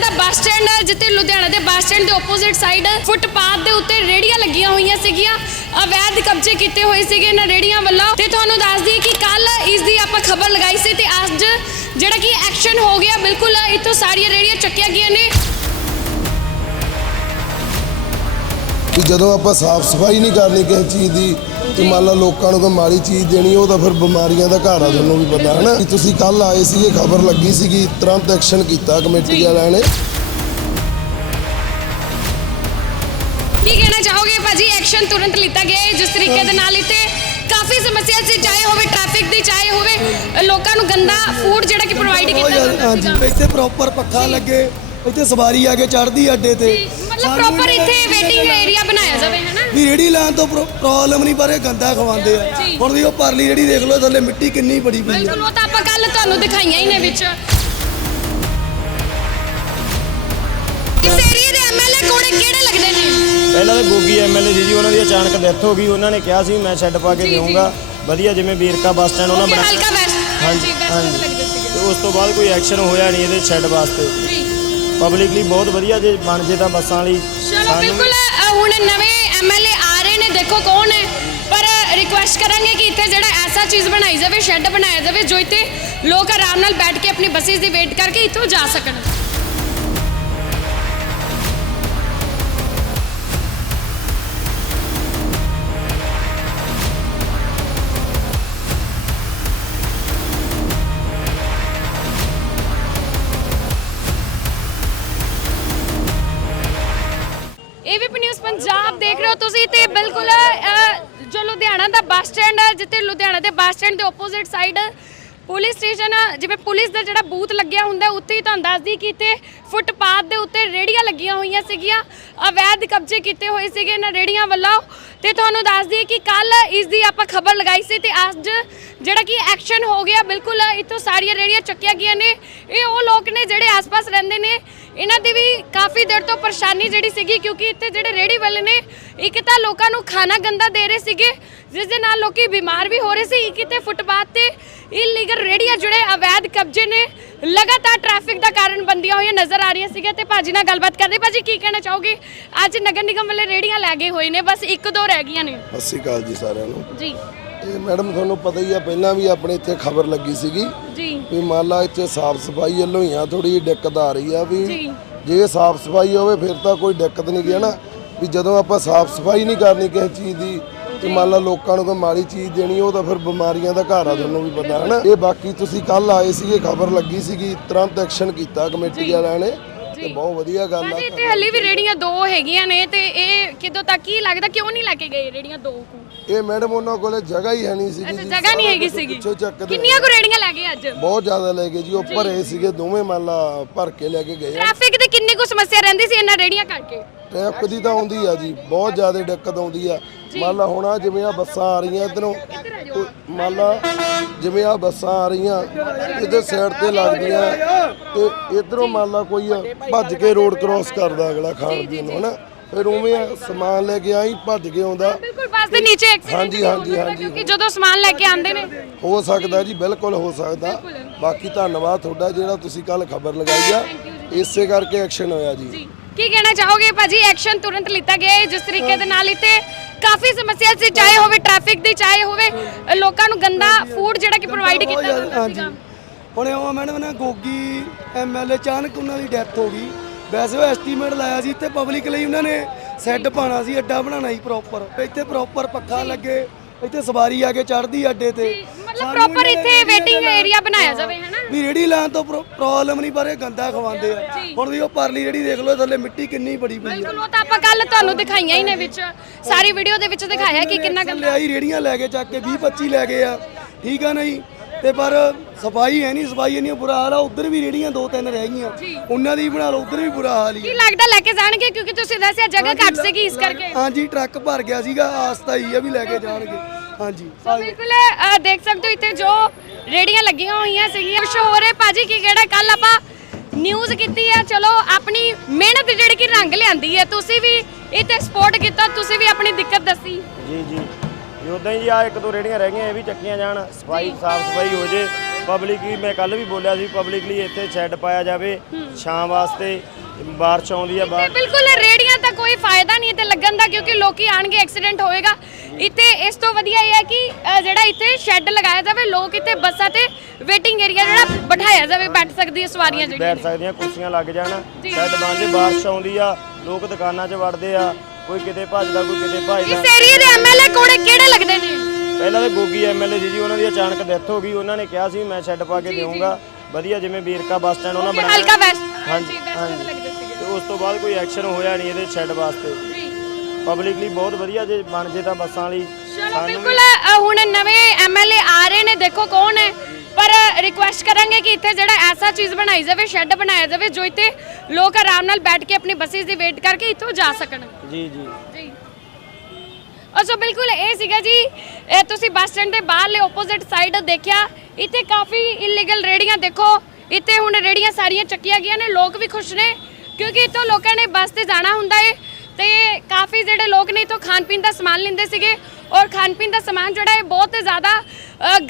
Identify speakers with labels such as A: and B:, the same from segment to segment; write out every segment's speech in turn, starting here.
A: ਦਾ bus stand ਹੈ ਜਿੱਥੇ ਲੁਧਿਆਣਾ ਦੇ ਬੱਸ ਸਟੈਂਡ ਦੇ ਆਪੋਜ਼ਿਟ ਸਾਈਡ ਫੁੱਟਪਾਥ ਦੇ ਉੱਤੇ ਰੇੜੀਆਂ ਲੱਗੀਆਂ ਹੋਈਆਂ ਸੀਗੀਆਂ। ਅਵੈਧ ਕਬਜ਼ੇ ਕੀਤੇ ਹੋਏ ਸੀਗੇ ਇਹਨਾਂ ਰੇੜੀਆਂ ਵੱਲੋਂ। ਤੇ ਤੁਹਾਨੂੰ ਦੱਸ ਦਈਏ ਕਿ ਕੱਲ ਇਸ ਦੀ ਆਪਾਂ ਖਬਰ ਲਗਾਈ ਸੀ ਤੇ ਅੱਜ ਜਿਹੜਾ ਕਿ ਐਕਸ਼ਨ ਹੋ ਗਿਆ, ਬਿਲਕੁਲ ਇੱਥੋਂ ਸਾਰੀਆਂ ਰੇੜੀਆਂ ਚੱਕੀਆਂ ਗਈਆਂ ਨੇ।
B: ਕਿ ਜਦੋਂ ਆਪਾਂ ਸਾਫ਼ ਸਫ਼ਾਈ ਨਹੀਂ ਕਰਨੀ ਕਿਸੇ ਚੀਜ਼ ਦੀ ਤੇ ਮੰਨ ਲਾ ਲੋਕਾਂ ਨੂੰ ਕੋਈ ਮਾੜੀ ਚੀਜ਼ ਦੇਣੀ ਉਹ ਤਾਂ ਫਿਰ ਬਿਮਾਰੀਆਂ ਦਾ ਘਰ ਆ ਤੁਹਾਨੂੰ ਵੀ ਪਤਾ ਹੈ ਨਾ ਕਿ ਤੁਸੀਂ ਕੱਲ ਆਏ ਸੀਗੇ ਖਬਰ ਲੱਗੀ ਸੀਗੀ ਤੁਰੰਤ ਐਕਸ਼ਨ ਕੀਤਾ ਕਮੇਟੀ ਵਾਲਿਆਂ ਨੇ
A: ਕੀ ਕਹਿਣਾ ਚਾਹੋਗੇ ਭਾਜੀ? ਐਕਸ਼ਨ ਤੁਰੰਤ ਲਿੱਤਾ ਗਿਆ ਹੈ ਜਿਸ ਤਰੀਕੇ ਦੇ ਨਾਲ ਇੱਥੇ ਕਾਫੀ ਸਮੱਸਿਆ ਸੀ ਚਾਹੇ ਹੋਵੇ ਟ੍ਰੈਫਿਕ ਦੀ ਚਾਹੇ ਹੋਵੇ ਲੋਕਾਂ ਨੂੰ ਗੰਦਾ ਫੂਡ ਜਿਹੜਾ ਕਿ ਪ੍ਰੋਵਾਈਡ ਕੀਤਾ ਜਾਂਦਾ
C: ਹਾਂਜੀ ਇੱਥੇ ਪ੍ਰੋਪਰ ਪੱਖਾ ਲੱਗੇ ਇੱਥੇ ਸਵਾਰੀ ਆ ਕੇ ਚੜਦੀ ਅੱਡੇ ਤੇ।
A: ਮਤਲਬ
C: ਸਾਨੂੰ
A: ਪ੍ਰੋਪਰ
C: ਇਹਨਾਂ
A: ਇੱਥੇ ਵੇਟਿੰਗ ਏਰੀਆ ਬਣਾਇਆ ਜਾਵੇ ਹੈ ਨਾ
C: ਵੀ ਰੇੜੀ ਲਾਉਣ ਤੋਂ ਪ੍ਰੋਬਲਮ ਨਹੀਂ ਪਰ ਇਹ ਗੰਦਾ ਖਵਾਉਂਦੇ ਆ।
A: ਜੀ।
C: ਹੁਣ ਵੀ ਉਹ ਪਰਲੀ ਰੇੜੀ ਦੇਖ ਲਓ ਥੱਲੇ ਮਿੱਟੀ ਕਿੰਨੀ ਬੜੀ ਪਈ ਆ।
A: ਬਿਲਕੁਲ ਉਹ ਤਾਂ ਆਪਾਂ ਕੱਲ ਤੁਹਾਨੂੰ ਦਿਖਾਈਆਂ ਹੀ ਨੇ ਵਿੱਚ। ਇਸ ਏਰੀਆ ਦੇ ਐਮਐਲਏ ਕੋੜੇ ਕਿਹੜੇ ਲੱਗਦੇ ਨੇ?
D: ਪਹਿਲਾਂ ਤਾਂ ਗੋਗੀ ਐਮਐਲਏ ਸੀ ਜੀ ਉਹਨਾਂ ਦੀ ਅਚਾਨਕ ਡੈਥ ਹੋ ਗਈ। ਉਹਨਾਂ ਨੇ ਕਿਹਾ ਸੀ ਮੈਂ ਸ਼ੈੱਡ ਪਾ ਕੇ
A: ਜੀ, ਜੀ।
D: ਦੇਵਾਂਗਾ ਵਧੀਆ ਜਿਵੇਂ ਵੀਰਕਾ ਬੱਸ ਸਟੈਂਡ ਉਹਨਾਂ
A: ਉਹ ਵੀ
D: ਬਣਾ
A: ਹਲਕਾ ਵੈਸਟ ਹਾਂਜੀ
D: ਹਾਂਜੀ।
A: ਲੱਗਦੇ ਸੀਗੇ।
D: ਤੇ ਉਸ ਤੋਂ ਬਾਅਦ ਕੋਈ ਐਕਸ਼ਨ ਹੋਇਆ ਨਹੀਂ ਇਹਦੇ ਸ਼ੈੱਡ ਵਾਸਤੇ।
A: ਜੀ।
D: ਪਬਲਿਕਲੀ ਬਹੁਤ ਵਧੀਆ ਜੇ ਬਣ ਜੇ ਤਾਂ ਬੱਸਾਂ ਵਾਲੀ
A: ਚਲੋ ਬਿਲਕੁਲ ਅ, ਹੁਣ ਨਵੇਂ ਐਮਐਲਏ ਆ ਰਹੇ ਨੇ ਦੇਖੋ ਕੌਣ ਹੈ। ਪਰ ਰਿਕੁਐਸਟ ਕਰਾਂਗੇ ਕਿ ਇੱਥੇ ਜਿਹੜਾ ਐਸਾ ਚੀਜ਼ ਬਣਾਈ ਜਾਵੇ ਸ਼ੈੱਡ ਬਣਾਇਆ ਜਾਵੇ ਜੋ ਇੱਥੇ ਲੋਕ ਆਰਾਮ ਨਾਲ ਬੈਠ ਕੇ ਆਪਣੀ ਬੱਸਿਸ ਦੀ ਵੇਟ ਕਰਕੇ ਇੱਥੋਂ ਜਾ ਸਕਣ। ਏਵੀਪੀ ਨਿਊਜ਼ ਪੰਜਾਬ ਦੇਖ ਰਹੇ ਹੋ ਤੁਸੀਂ ਤੇ ਬਿਲਕੁਲ ਜੋ ਲੁਧਿਆਣਾ ਦਾ ਬੱਸ ਸਟੈਂਡ ਹੈ, ਜਿੱਥੇ ਲੁਧਿਆਣਾ ਦੇ ਬੱਸ ਸਟੈਂਡ ਦੇ ਆਪੋਜ਼ਿਟ ਸਾਈਡ ਪੁਲਿਸ ਸਟੇਸ਼ਨ, ਜਿਵੇਂ ਪੁਲਿਸ ਦਾ ਜਿਹੜਾ ਬੂਥ ਲੱਗਿਆ ਹੁੰਦਾ, ਉੱਥੇ ਹੀ ਤੁਹਾਨੂੰ ਦੱਸਦੀ ਕਿ ਇੱਥੇ ਫੁੱਟਪਾਥ ਦੇ ਉੱਤੇ ਰੇੜੀਆਂ ਲੱਗੀਆਂ ਹੋਈਆਂ ਸੀਗੀਆਂ, ਅਵੈਧ ਕਬਜ਼ੇ ਕੀਤੇ ਹੋਏ ਸੀਗੇ ਇਹਨਾਂ ਰੇੜੀਆਂ ਵੱਲੋਂ। ਤੇ ਤੁਹਾਨੂੰ ਦੱਸਦੀ ਕਿ ਕੱਲ ਇਸ ਦੀ ਆਪਾਂ ਖਬਰ ਲਗਾਈ ਸੀ ਤੇ ਅੱਜ ਜਿਹੜਾ ਕਿ ਐਕਸ਼ਨ ਹੋ ਗਿਆ, ਬਿਲਕੁਲ ਇੱਥੋਂ ਸਾਰੀਆਂ ਰੇੜੀਆਂ ਚੱਕੀਆਂ ਗਈਆਂ ਨੇ। ਇਹ ਉਹ ਲੋਕ ਨੇ ਜਿਹੜੇ ਆਸ-ਪਾਸ ਰਹਿੰਦੇ ਨੇ। ਇਹਨਾਂ ਦੀ ਵੀ ਕਾਫੀ ਦੇਰ ਤੋਂ ਪਰੇਸ਼ਾਨੀ ਜਿਹੜੀ ਸੀਗੀ, ਕਿਉਂਕਿ ਇੱਥੇ ਜਿਹੜੇ ਰੇੜੀ ਵਾਲੇ ਨੇ, ਇੱਕ ਤਾਂ ਲੋਕਾਂ ਨੂੰ ਖਾਣਾ ਗੰਦਾ ਦੇ ਰਹੇ ਸੀਗੇ, ਜਿਸ ਦੇ ਨਾਲ ਲੋਕੀ ਬਿਮਾਰ ਵੀ ਹੋ ਰਹੇ ਸੀ। ਇੱਕ ਇੱਥੇ ਫੁੱਟਪਾਥ ਤੇ ਇਲੀਗਲ ਰੇੜੀਆਂ ਜਿਹੜੇ ਅਵੈਧ ਕਬਜ਼ੇ ਨੇ ਲਗਾਤਾਰ ਟ੍ਰੈਫਿਕ ਦਾ ਕਾਰਨ ਬੰਦੀਆਂ ਹੋਈਆਂ ਨਜ਼ਰ ਆ ਰਹੀਆਂ ਸੀਗੀਆਂ ਤੇ ਭਾਜੀ ਨਾਲ ਗੱਲਬਾਤ ਕਰਦੇ ਭਾਜੀ ਕੀ ਕਹਿਣਾ ਚਾਹੋਗੇ? ਅੱਜ ਨਗਰ ਨਿਗਮ ਵਾਲੇ ਰੇੜੀਆਂ ਲੈ ਗਏ ਹੋਏ ਨੇ ਬਸ ਇੱਕ ਦੋ ਰਹਿ ਗਈਆਂ ਨੇ।
B: ਸਤਿ ਸ਼੍ਰੀ ਅਕਾਲ ਜੀ ਸਾਰਿਆਂ ਨੂੰ।
A: ਜੀ।
B: ਇਹ ਮੈਡਮ ਤੁਹਾਨੂੰ ਪਤਾ ਹੀ ਆ ਪਹਿਲਾਂ ਵੀ ਆਪਣੇ ਇੱਥੇ ਖਬਰ ਲੱਗੀ ਸੀਗੀ
A: ਜੀ।
B: ਵੀ ਮੰਨ ਲਾ ਇੱਥੇ ਸਾਫ਼ ਸਫ਼ਾਈ ਵੱਲੋਂ ਹੀ ਆ ਥੋੜੀ ਦਿੱਕਤ ਆ ਰਹੀ ਆ ਵੀ
A: ਜੀ।
B: ਸਾਫ਼ ਸਫ਼ਾਈ ਹੋਵੇ ਫਿਰ ਤਾਂ ਕੋਈ ਦਿੱਕਤ ਨਹੀਂ ਗੀ ਨਾ ਵੀ ਜਦੋਂ ਆਪਾਂ ਸਾਫ਼ ਸਫ਼ਾਈ ਨਹੀਂ ਕਰਨੀ ਕਿਸੇ ਚੀਜ਼ ਦੀ ਤੇ ਮੰਨ ਲਾ ਲੋਕਾਂ ਨੂੰ ਕੋਈ ਮਾੜੀ ਚੀਜ਼ ਦੇਣੀ ਉਹ ਤਾਂ ਫਿਰ ਬਿਮਾਰੀਆਂ ਦਾ ਘਰ ਆ ਤੁਹਾਨੂੰ ਵੀ ਪਤਾ ਹੈ ਨਾ ਇਹ ਬਾਕੀ ਤੁਸੀਂ ਕੱਲ ਆਏ ਸੀਗੇ ਖਬਰ ਲੱਗੀ ਸੀਗੀ ਤੁਰੰਤ ਐਕਸ਼ਨ ਕੀਤਾ ਕਮੇਟੀ ਵਾਲਿਆਂ ਨੇ। ਤੇ ਬਹੁਤ ਵਧੀਆ ਗੱਲ ਆ
A: ਇੱਥੇ ਹੱਲੀ ਵੀ ਰੇੜੀਆਂ ਦੋ ਹੈਗੀਆਂ ਨੇ ਤੇ ਇਹ ਕਿਦੋਂ ਤੱਕ ਕੀ ਲੱਗਦਾ ਕਿਉਂ ਨਹੀਂ ਲੈ ਕੇ ਗਏ ਰੇੜੀਆਂ ਦੋ ਕੁ?
B: ਇਹ ਮੈਡਮ ਉਹਨਾਂ ਕੋਲੇ ਜਗ੍ਹਾ ਹੀ ਹੈ ਨਹੀਂ ਸੀਗੀ
A: ਅੱਛਾ
B: ਜੀ,
A: ਜਗ੍ਹਾ ਨਹੀਂ ਹੈਗੀ ਸੀਗੀ। ਕਿੰਨੀਆਂ ਕੁ ਰੇੜੀਆਂ ਲੈ ਗਏ ਅੱਜ?
B: ਬਹੁਤ ਜ਼ਿਆਦਾ ਲੈ ਗਏ ਜੀ ਉਹ ਭਰੇ ਸੀਗੇ ਦੋਵੇਂ ਮੰਨ ਲਾ ਭਰ ਕੇ ਲੈ ਕੇ ਗਏ
A: ਟ੍ਰੈਫਿਕ ਦੀ ਕਿੰਨੀ ਕੁ ਸਮੱਸਿਆ ਰਹਿੰਦੀ ਸੀ ਇਹਨਾਂ ਰੇੜੀਆਂ ਕਰਕੇ?
B: ਟ੍ਰੈਫਿਕ ਦੀ ਤਾਂ ਆਉਂਦੀ ਆ ਜੀ ਬਹੁਤ ਜ਼ਿਆਦਾ ਦਿੱਕਤ ਆਉਂਦੀ ਆ। ਮੰਨ ਲਾ ਹੁਣ ਆ ਜਿਵੇਂ ਆ ਬੱਸਾਂ ਆ ਰਹੀਆਂ ਇਧਰੋਂ ਮੰਨ ਲਾ ਜਿਵੇਂ ਆ ਬੱਸਾਂ ਆ ਰਹੀਆਂ ਇਹਦੇ ਸਾਈਡ ਤੇ ਲੱਗਦੀਆਂ ਤੇ ਇਧਰੋਂ ਮੰਨ ਲਾ ਕੋਈ ਭੱਜ ਕੇ ਰੋਡ ਕ੍ਰਾਸ ਕਰਦਾ ਅਗਲਾ ਖਾਣ ਪੀਣ ਨੂੰ ਹਨਾ? ਫਿਰ ਉਵੇਂ ਆ, ਸਮਾਨ ਲੈ ਕੇ ਆਈ ਭੱਜ ਕੇ ਆਉਂਦਾ।
A: ਬਿਲਕੁਲ ਬੱਸ ਦੇ ਨੀਚੇ ਐਕਸੀਡੈਂਟ
B: ਹਾਂਜੀ, ਹਾਂਜੀ, ਹਾਂਜੀ।
A: ਕਿਉਂਕਿ ਜਦੋਂ ਸਮਾਨ ਲੈ ਕੇ ਆਉਂਦੇ ਨੇ।
B: ਹੋ ਸਕਦਾ ਜੀ ਬਿਲਕੁਲ ਹੋ ਸਕਦਾ। ਬਾਕੀ ਧੰਨਵਾਦ ਤੁਹਾਡਾ ਜਿਹੜਾ ਤੁਸੀਂ ਕੱਲ ਖਬਰ ਲਗਾਈ ਆ। ਇਸੇ ਕਰਕੇ ਐਕਸ਼ਨ ਹੋਇਆ ਜੀ।
A: ਕੀ ਕਹਿਣਾ ਚਾਹੋਗੇ? ਭਾਜੀ ਐਕਸ਼ਨ ਤੁਰੰਤ ਲਿੱਤਾ ਗਿਆ ਹੈ ਜਿਸ ਤਰੀਕੇ ਦੇ ਨਾਲ ਇੱਥੇ ਕਾਫੀ ਸਮੱਸਿਆ ਸੀ ਚਾਹੇ ਹੋਵੇ ਟ੍ਰੈਫਿਕ ਦੀ ਚਾਹੇ ਹੋਵੇ ਅ, ਲੋਕਾਂ ਨੂੰ ਗੰਦਾ ਫੂਡ ਜਿਹੜਾ ਕਿ ਪ੍ਰੋਵਾਈਡ ਕੀਤਾ ਜਾਂਦਾ
C: ਹਾਂਜੀ।
A: ਸੀਗਾ।
C: ਹੁਣ ਉਹ ਮੈਡਮ ਨੇ ਗੋਗੀ ਐਮਐਲਏ ਅਚਾਨਕ ਉਹਨਾਂ ਦੀ ਡੈਥ ਹੋ ਗਈ। ਵੈਸੇ ਉਹ ਐਸਟੀਮੇਟ ਲਾਇਆ ਸੀ ਇੱਥੇ ਪਬਲਿਕ ਲਈ ਉਹਨਾਂ ਨੇ ਸੈੱਡ ਪਾਣਾ ਸੀ ਅੱਡਾ ਬਣਾਉਣਾ ਸੀ ਪ੍ਰੋਪਰ ਇੱਥੇ ਪ੍ਰੋਪਰ ਪੱਖਾ ਲੱਗੇ ਇੱਥੇ ਸਵਾਰੀ ਆ ਕੇ ਚੜਦੀ ਅੱਡੇ ਤੇ।
A: ਮਤਲਬ
C: ਸਾਨੂੰ
A: ਪ੍ਰੋਪਰ
C: ਇਹਨਾਂ ਨੇ
A: ਇੱਥੇ
C: ਰੇਹੜੀਆਂ
A: ਵੇਟਿੰਗ
C: ਦਾ-
A: ਏਰੀਆ ਬਣਾਇਆ ਜਾਵੇ ਹੈ ਨਾ
C: ਵੀ ਰੇੜੀ ਲਾਉਣ ਤੋਂ ਪ੍ਰੋਬਲਮ ਨਹੀਂ ਪਰ ਇਹ ਗੰਦਾ ਖਵਾਉਂਦੇ ਆ। ਹੁਣ ਵੀ ਉਹ ਪਰਲੀ ਰੇੜੀ ਦੇਖ ਲਓ ਥੱਲੇ ਮਿੱਟੀ ਕਿੰਨੀ ਬੜੀ ਪਈ ਆ।
A: ਬਿਲਕੁਲ ਉਹ ਤਾਂ ਆਪਾਂ ਕੱਲ ਤੁਹਾਨੂੰ ਦਿਖਾਈਆਂ ਹੀ ਨੇ ਵਿੱਚ। ਸਾਰੀ ਵੀਡੀਓ ਦੇ ਵਿੱਚ ਦਿਖਾਇਆ ਕਿ ਕਿੰਨਾ ਗੰਦਾ।
C: ਲਿਆਈ ਰੇੜੀਆਂ ਲੈ ਕੇ ਚੱਕ ਕੇ 20 25 ਲੈ ਗਏ ਆ। ਠੀਕ ਆ ਨਹੀਂ? ਤੇ ਪਰ ਸਫ਼ਾਈ ਹੈ ਨਹੀਂ ਸਫ਼ਾਈ ਨਹੀਂ ਬੁਰਾ ਹਾਲ ਆ। ਉਧਰ ਵੀ ਰੇੜੀਆਂ ਦੋ ਤਿੰਨ ਰਹਿ ਗਈਆਂ। ਉਹਨਾਂ ਦੀ ਬਣਾ ਲਓ ਉਧਰ ਵੀ ਬੁਰਾ ਹਾਲ ਹੀ
A: ਕੀ
C: ਆ।
A: ਲੱਗਦਾ ਲੈ ਕੇ ਜਾਣਗੇ? ਕਿਉਂਕਿ ਤੁਸੀਂ ਦੱਸਿਆ ਜਗ੍ਹਾ ਘੱਟ ਸੀਗੀ ਇਸ ਕਰਕੇ।
C: ਹਾਂਜੀ ਟਰੱਕ ਭਰ ਗਿਆ ਸੀਗਾ ਆਸਤਾ ਹੀ ਆ ਵੀ ਲੈ ਕੇ ਜਾਣਗੇ। ਹਾਂਜੀ।
A: ਸੋ ਬਿਲਕੁਲ ਅ, ਦੇਖ ਸਕਦੇ ਹੋ ਇੱਥੇ ਜੋ ਰੇੜੀਆਂ ਲੱਗੀਆਂ ਹੋਈਆਂ ਸੀਗੀਆਂ। ਕੁਛ ਹੋ ਰਿਹਾ ਭਾਜੀ ਕੀ ਕਿਹੜਾ ਕੱਲ ਆਪਾਂ ਨਿਊਜ਼ ਕੀਤੀ ਆ। ਚਲੋ ਆਪਣੀ ਮਿਹਨਤ ਜਿਹੜੀ ਕਿ ਰੰਗ ਲਿਆਂਦੀ ਹੈ ਤੁਸੀਂ ਵੀ ਇੱਥੇ ਸਪੋਰਟ ਕੀਤਾ ਤੁਸੀਂ ਵੀ ਆਪਣੀ ਦਿੱਕਤ ਦੱਸੀ।
D: ਜੀ ਜੀ। ਜੀ ਉਦਾਂ ਹੀ ਆ ਇੱਕ ਦੋ ਰੇੜੀਆਂ ਰਹਿ ਗਈਆਂ ਇਹ ਵੀ ਚੱਕੀਆਂ ਜਾਣ। ਸਫ਼ਾਈ ਸਾਫ਼ ਸਫ਼ਾਈ ਹੋ ਜੇ। ਪਬਲਿਕਲੀ ਮੈਂ ਕੱਲ ਵੀ ਬੋਲਿਆ ਸੀ ਪਬਲਿਕਲੀ ਇੱਥੇ ਸ਼ੈੱਡ ਪਾਇਆ ਜਾਵੇ ਛਾਂ ਵਾਸਤੇ ਬਾਰਿਸ਼ ਆਉਂਦੀ ਆ
A: ਤੇ
D: ਬਾਹਰ
A: ਬਿਲਕੁਲ ਰੇੜੀਆਂ ਦਾ ਕੋਈ ਫਾਇਦਾ ਨਹੀਂ ਤੇ ਲੱਗਣ ਦਾ ਕਿਉਂਕਿ ਲੋਕੀ ਆਣਗੇ ਐਕਸੀਡੈਂਟ ਹੋਏਗਾ। ਇੱਥੇ ਇਸ ਤੋਂ ਵਧੀਆ ਇਹ ਹੈ ਕਿ ਅ, ਜਿਹੜਾ ਇੱਥੇ ਸ਼ੈੱਡ ਲਗਾਇਆ ਜਾਵੇ ਲੋਕ ਇੱਥੇ ਬੱਸਾਂ ਤੇ ਵੇਟਿੰਗ ਏਰੀਆ ਜਿਹੜਾ ਬਿਠਾਇਆ ਜਾਵੇ ਬੈਠ ਸਕਦੀ ਹੈ ਸਵਾਰੀਆਂ ਜਿਹੜੀਆਂ
D: ਬੈਠ ਸਕਦੀਆਂ ਕੁਰਸੀਆਂ ਲੱਗ ਜਾਣ। ਸ਼ੈੱਡ ਜੇ ਬਾਰਿਸ਼ ਆਉਂਦੀ ਆ ਲੋਕ ਦੁਕਾਨਾਂ 'ਚ ਵੜਦੇ ਆ ਕੋਈ ਕਿਤੇ ਭੱਜਦਾ ਕੋਈ ਕਿਤੇ ਭੱਜਦਾ।
A: ਇਸ ਏਰੀਆ ਦੇ ਐਮਐਲਏ ਕੋੜੇ ਕਿਹੜੇ ਲੱਗਦੇ ਨੇ?
D: ਪਹਿਲਾਂ ਤਾਂ ਗੋਗੀ ਐਮਐਲਏ ਸੀ ਜੀ ਉਹਨਾਂ ਦੀ ਅਚਾਨਕ ਡੈਥ ਹੋ ਗਈ। ਉਹਨਾਂ ਨੇ ਕਿਹਾ ਸੀ ਮੈਂ ਸ਼ੈੱਡ ਪਾ ਕੇ ਦੇਵਾਂਗਾ ਵਧੀਆ ਜਿਵੇਂ ਬੀਰਕਾ ਬੱਸ ਸਟੈਂਡ ਉਹਨਾਂ ਬਣਾਇਆ।
A: ਹਲਕਾ ਵੈਸਟ
D: ਹਾਂਜੀ ਹਾਂਜੀ। ਤੇ ਉਸ ਤੋਂ ਬਾਅਦ ਕੋਈ ਐਕਸ਼ਨ ਹੋਇਆ ਨਹੀਂ ਇਹਦੇ ਸ਼ੈੱਡ ਵਾਸਤੇ। ਪਬਲਿਕਲੀ ਬਹੁਤ ਵਧੀਆ ਜੇ ਬਣ ਜੇ ਤਾਂ ਬੱਸਾਂ ਲਈ
A: ਚਲੋ ਬਿਲਕੁਲ ਅ, ਹੁਣ ਨਵੇਂ ਐਮਐਲਏ ਆ ਰਹੇ ਨੇ ਦੇਖੋ ਕੌਣ ਹੈ। ਪਰ ਰਿਕੁਐਸਟ ਕਰਾਂਗੇ ਕਿ ਇੱਥੇ ਜਿਹੜਾ ਐਸਾ ਚੀਜ਼ ਬਣਾਈ ਜਾਵੇ ਸ਼ੈੱਡ ਬਣਾਇਆ ਜਾਵੇ ਜੋ ਇੱਥੇ ਲੋਕ ਆਰਾਮ ਨਾਲ ਬੈਠ ਕੇ ਆਪਣੀ ਬੱਸਿਸ ਦੀ ਵੇਟ ਕਰਕੇ ਇੱਥੋਂ ਜਾ ਸਕਣ।
D: ਜੀ ਜੀ।
A: ਜੀ। ਅੱਛਾ, ਬਿਲਕੁਲ, ਇਹ ਸੀਗਾ ਜੀ, ਇਹ ਤੁਸੀਂ ਬੱਸ ਸਟੈਂਡ ਦੇ ਬਾਹਰਲੇ ਆਪੋਜ਼ਿਟ ਸਾਈਡ ਦੇਖਿਆ। ਇੱਥੇ ਕਾਫੀ ਇਲੀਗਲ ਰੇੜੀਆਂ ਦੇਖੋ, ਇੱਥੇ ਹੁਣ ਰੇੜੀਆਂ ਸਾਰੀਆਂ ਚੱਕੀਆਂ ਗਈਆਂ ਨੇ, ਲੋਕ ਵੀ ਖੁਸ਼ ਨੇ, ਕਿਉਂਕਿ ਇੱਥੋਂ ਲੋਕਾਂ ਨੇ ਬੱਸ ਤੇ ਜਾਣਾ ਹੁੰਦਾ ਏ, ਤੇ ਕਾਫੀ ਜਿਹੜੇ ਲੋਕ ਨੇ ਇੱਥੋਂ ਖਾਣ ਪੀਣ ਦਾ ਸਮਾਨ ਲੈਂਦੇ ਸੀਗੇ, ਔਰ ਖਾਣ ਪੀਣ ਦਾ ਸਮਾਨ ਜਿਹੜਾ ਹੈ ਬਹੁਤ ਜ਼ਿਆਦਾ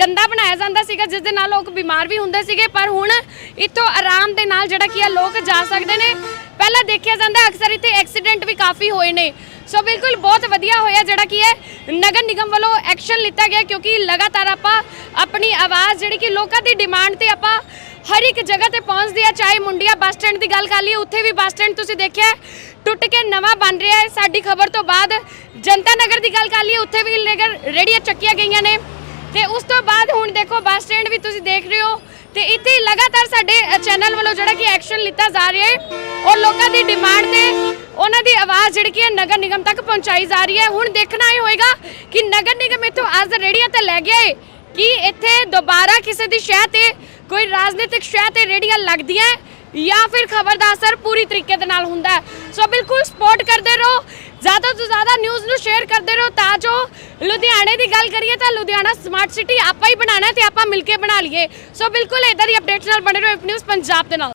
A: ਗੰਦਾ ਬਣਾਇਆ ਜਾਂਦਾ ਸੀਗਾ, ਜਿਸ ਦੇ ਨਾਲ ਲੋਕ ਬਿਮਾਰ ਵੀ ਹੁੰਦੇ ਸੀਗੇ, ਪਰ ਹੁਣ ਇੱਥੋਂ ਆਰਾਮ ਦੇ ਨਾਲ ਜਿਹੜਾ ਕੀ ਆ, ਲੋਕ ਜਾ ਸਕਦੇ ਨੇ ਪਹਿਲਾਂ ਦੇਖਿਆ ਜਾਂਦਾ ਅਕਸਰ ਇੱਥੇ ਐਕਸੀਡੈਂਟ ਵੀ ਕਾਫੀ ਹੋਏ ਨੇ। ਸੋ ਬਿਲਕੁਲ ਬਹੁਤ ਵਧੀਆ ਹੋਇਆ ਜਿਹੜਾ ਕੀ ਹੈ ਨਗਰ ਨਿਗਮ ਵੱਲੋਂ ਐਕਸ਼ਨ ਲਿੱਤਾ ਗਿਆ ਕਿਉਂਕਿ ਲਗਾਤਾਰ ਆਪਾਂ ਆਪਣੀ ਆਵਾਜ਼ ਜਿਹੜੀ ਕਿ ਲੋਕਾਂ ਦੀ ਡਿਮਾਂਡ ਤੇ ਆਪਾਂ ਹਰ ਇੱਕ ਜਗ੍ਹਾ ਤੇ ਪਹੁੰਚਦੇ ਆ ਚਾਹੇ ਮੁੰਡਿਆ ਬੱਸ ਸਟੈਂਡ ਦੀ ਗੱਲ ਕਰ ਲਈਏ, ਉੱਥੇ ਵੀ ਬੱਸ ਸਟੈਂਡ ਤੁਸੀਂ ਦੇਖਿਆ ਟੁੱਟ ਕੇ ਨਵਾਂ ਬਣ ਰਿਹਾ ਹੈ। ਸਾਡੀ ਖਬਰ ਤੋਂ ਬਾਅਦ ਜਨਤਾ ਨਗਰ ਦੀ ਗੱਲ ਕਰ ਲਈਏ, ਉੱਥੇ ਵੀ ਨਗਰ ਰੇੜੀਆਂ ਚੱਕੀਆਂ ਗਈਆਂ ਨੇ। ਤੇ ਉਸ ਤੋਂ ਬਾਅਦ ਹੁਣ ਦੇਖੋ, ਬੱਸ ਸਟੈਂਡ ਵੀ ਤੁਸੀਂ ਦੇਖ ਰਹੇ ਹੋ ਤੇ ਇੱਥੇ ਲਗਾਤਾਰ ਸਾਡੇ ਚੈਨਲ ਵੱਲੋਂ ਜਿਹੜਾ ਕਿ ਐਕਸ਼ਨ ਲਿੱਤਾ ਜਾ ਰਿਹਾ ਹੈ। ਔਰ ਲੋਕਾਂ ਦੀ ਡਿਮਾਂਡ ਤੇ ਉਹਨਾਂ ਦੀ ਆਵਾਜ਼ ਜਿਹੜੀ ਕਿ ਨਗਰ ਨਿਗਮ ਤੱਕ ਪਹੁੰਚਾਈ ਜਾ ਰਹੀ ਹੈ। ਹੁਣ ਦੇਖਣਾ ਇਹ ਹੋਏਗਾ ਕਿ ਨਗਰ ਨਿਗਮ ਇੱਥੋਂ ਅੱਜ ਰੇੜੀਆਂ ਤੇ ਲੈ ਗਿਆ ਏ ਕਿ ਇੱਥੇ ਦੁਬਾਰਾ ਕਿਸੇ ਦੀ ਸ਼ਹਿ ਤੇ ਕੋਈ ਰਾਜਨੀਤਿਕ ਸ਼ਹਿ ਤੇ ਰੇੜੀਆਂ ਲੱਗਦੀਆਂ ਜਾਂ ਫਿਰ ਖਬਰ ਦਾ ਅਸਰ ਪੂਰੀ ਤਰੀਕੇ ਦੇ ਨਾਲ ਹੁੰਦਾ ਸੋ ਬਿਲਕੁਲ ਸਪੋਰਟ ਕਰਦੇ ਰਹੋ। ਜ਼ਿਆਦਾ ਤੋਂ ਜ਼ਿਆਦਾ ਨਿਊਜ਼ ਨੂੰ ਸ਼ੇਅਰ ਕਰਦੇ ਰਹੋ ਤਾਂ ਜੋ ਲੁਧਿਆਣੇ ਦੀ ਗੱਲ ਕਰੀਏ ਤਾਂ ਲੁਧਿਆਣਾ ਸਮਾਰਟ ਸਿਟੀ ਆਪਾਂ ਹੀ ਬਣਾਉਣਾ ਤੇ ਆਪਾਂ ਮਿਲ ਕੇ ਬਣਾ ਲਈਏ। ਸੋ ਬਿਲਕੁਲ ਇਦਾਂ ਦੀ ਅਪਡੇਟਸ ਨਾਲ ਬਣੇ ਰਹੋ ਨਿਊਜ਼ ਪੰਜਾਬ ਦੇ ਨਾਲ।